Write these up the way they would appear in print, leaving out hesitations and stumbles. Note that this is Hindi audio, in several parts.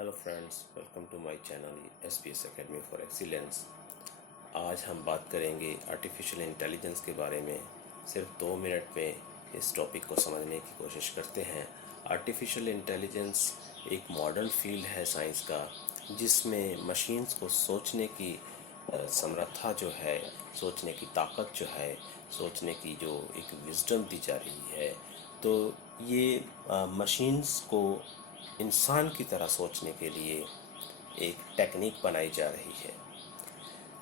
Hello friends, welcome to my channel SBS academy for excellence. आज हम बात करेंगे आर्टिफिशियल इंटेलिजेंस के बारे में। सिर्फ 2 मिनट में इस टॉपिक को समझने की कोशिश करते हैं। आर्टिफिशियल इंटेलिजेंस एक मॉडर्न फील्ड है साइंस का, जिसमें मशीन्स को सोचने की समर्था जो है, सोचने की ताकत जो है, सोचने की जो एक विजडम दी जा रही है, तो ये मशीन्स को इंसान की तरह सोचने के लिए एक टेक्निक बनाई जा रही है।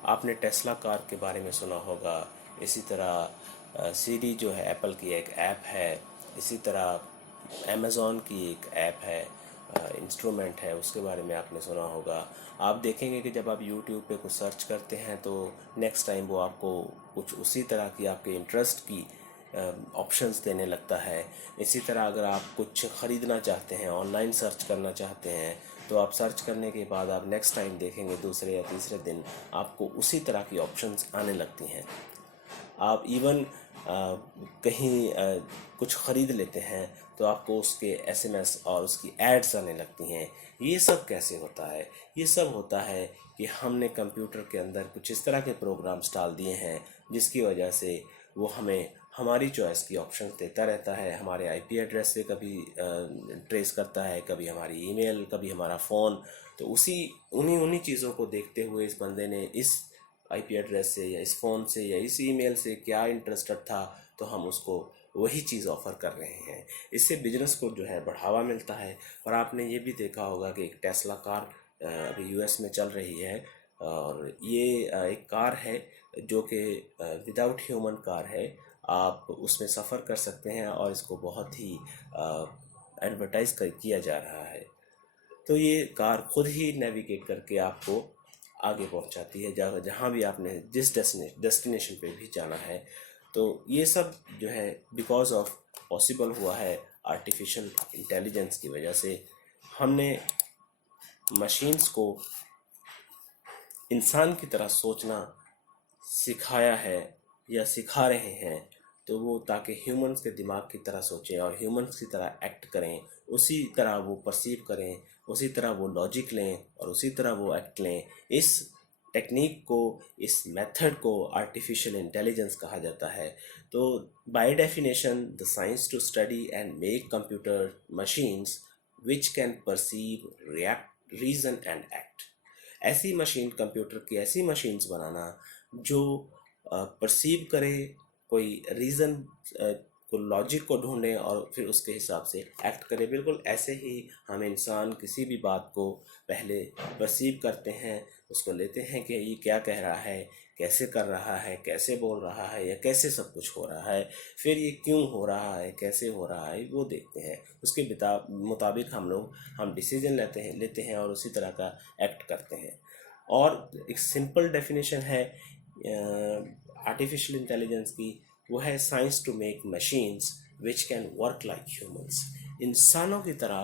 आपने टेस्ला कार के बारे में सुना होगा। इसी तरह सीरी जो है एप्पल की एक ऐप है। इसी तरह अमेज़ॉन की एक ऐप है, इंस्ट्रूमेंट है, उसके बारे में आपने सुना होगा। आप देखेंगे कि जब आप यूट्यूब पे कुछ सर्च करते हैं तो नेक्स्ट टाइम वो आपको कुछ उसी तरह की आपके इंटरेस्ट की ऑप्शंस देने लगता है। इसी तरह अगर आप कुछ ख़रीदना चाहते हैं, ऑनलाइन सर्च करना चाहते हैं, तो आप सर्च करने के बाद आप नेक्स्ट टाइम देखेंगे दूसरे या तीसरे दिन आपको उसी तरह की ऑप्शंस आने लगती हैं। आप इवन कहीं कुछ ख़रीद लेते हैं तो आपको उसके SMS और उसकी एड्स आने लगती हैं। ये सब कैसे होता है? ये सब होता है कि हमने कंप्यूटर के अंदर कुछ इस तरह के प्रोग्राम्स डाल दिए हैं जिसकी वजह से वो हमें हमारी चॉइस की ऑप्शन देता रहता है। हमारे IP एड्रेस से कभी ट्रेस करता है, कभी हमारी ईमेल, कभी हमारा फ़ोन। तो उसी उन्हीं उन्हीं चीज़ों को देखते हुए इस बंदे ने इस IP एड्रेस से या इस फ़ोन से या इस ईमेल से क्या इंटरेस्टेड था, तो हम उसको वही चीज़ ऑफ़र कर रहे हैं। इससे बिजनेस को जो है बढ़ावा मिलता है। और आपने ये भी देखा होगा कि एक टेस्ला कार अभी US में चल रही है, और ये एक कार है जो कि विदाउट ह्यूमन कार है। आप उसमें सफ़र कर सकते हैं और इसको बहुत ही एडवर्टाइज़ कर किया जा रहा है। तो ये कार खुद ही नेविगेट करके आपको आगे पहुंचाती है, जहाँ जहाँ भी आपने जिस डेस्टिनेशन पे भी जाना है। तो ये सब जो है बिकॉज ऑफ पॉसिबल हुआ है आर्टिफिशियल इंटेलिजेंस की वजह से। हमने मशीन्स को इंसान की तरह सोचना सिखाया है या सिखा रहे हैं, तो वो ताकि ह्यूमंस के दिमाग की तरह सोचें और ह्यूमंस की तरह एक्ट करें, उसी तरह वो परसीव करें, उसी तरह वो लॉजिक लें और उसी तरह वो एक्ट लें। इस टेक्निक को, इस मेथड को आर्टिफिशियल इंटेलिजेंस कहा जाता है। तो by definition the science to study and make computer machines which can perceive, react, reason and act. ऐसी मशीन, कंप्यूटर की ऐसी मशीन्स बनाना जो परसीव करे, कोई रीज़न को, लॉजिक को ढूंढे और फिर उसके हिसाब से एक्ट करे। बिल्कुल ऐसे ही हम इंसान किसी भी बात को पहले परसीव करते हैं, उसको लेते हैं कि ये क्या कह रहा है, कैसे कर रहा है, कैसे बोल रहा है, या कैसे सब कुछ हो रहा है, फिर ये क्यों हो रहा है, कैसे हो रहा है, वो देखते हैं। उसके मुताबिक हम डिसीजन लेते हैं और उसी तरह का एक्ट करते हैं। और एक सिंपल डेफिनेशन है आर्टिफिशियल इंटेलिजेंस की, वो है science to make machines which can work like humans. इंसानों की तरह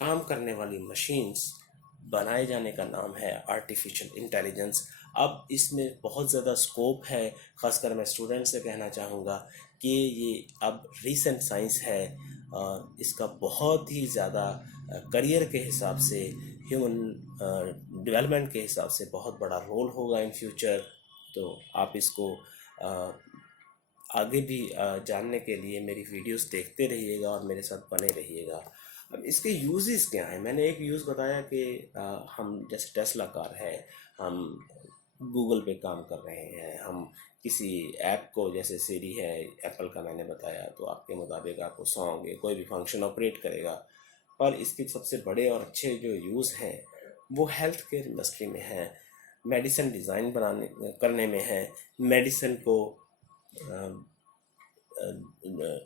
काम करने वाली मशीन्स बनाए जाने का नाम है आर्टिफिशियल इंटेलिजेंस। अब इसमें बहुत ज़्यादा स्कोप है। ख़ासकर मैं स्टूडेंट से कहना चाहूँगा कि ये अब रीसेंट साइंस है और इसका बहुत ही ज़्यादा करियर के हिसाब से, ह्यूमन डेवलपमेंट के हिसाब से बहुत बड़ा रोल होगा इन फ्यूचर। तो आप इसको आगे भी जानने के लिए मेरी वीडियोस देखते रहिएगा और मेरे साथ बने रहिएगा। अब इसके यूजेस क्या हैं? मैंने एक यूज़ बताया कि हम जैसे टेस्ला कार है, हम गूगल पे काम कर रहे हैं, हम किसी ऐप को, जैसे सीरी है एप्पल का मैंने बताया, तो आपके मुताबिक आपको सॉन्ग या कोई भी फंक्शन ऑपरेट करेगा। पर इसके सबसे बड़े और अच्छे जो यूज़ हैं वो हेल्थ केयर इंडस्ट्री में हैं, मेडिसिन डिज़ाइन करने में है, मेडिसिन को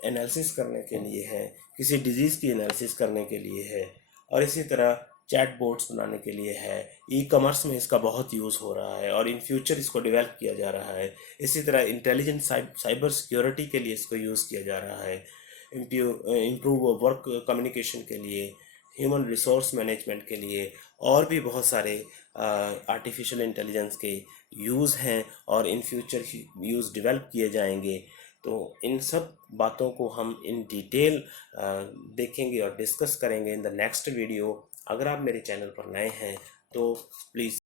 एनालिसिस करने के लिए है, किसी डिज़ीज़ की एनालिसिस करने के लिए है, और इसी तरह चैट बोर्ड्स बनाने के लिए है। ई कॉमर्स में इसका बहुत यूज़ हो रहा है और इन फ्यूचर इसको डेवलप किया जा रहा है। इसी तरह इंटेलिजेंट साइबर सिक्योरिटी के लिए इसको यूज़ किया जा रहा है, इम्प्रूव वर्क कम्युनिकेशन के लिए, ह्यूमन रिसोर्स मैनेजमेंट के लिए, और भी बहुत सारे आर्टिफिशियल इंटेलिजेंस के यूज़ हैं और इन फ्यूचर यूज़ डेवलप किए जाएंगे। तो इन सब बातों को हम इन डिटेल देखेंगे और डिस्कस करेंगे इन द नेक्स्ट वीडियो। अगर आप मेरे चैनल पर नए हैं तो प्लीज़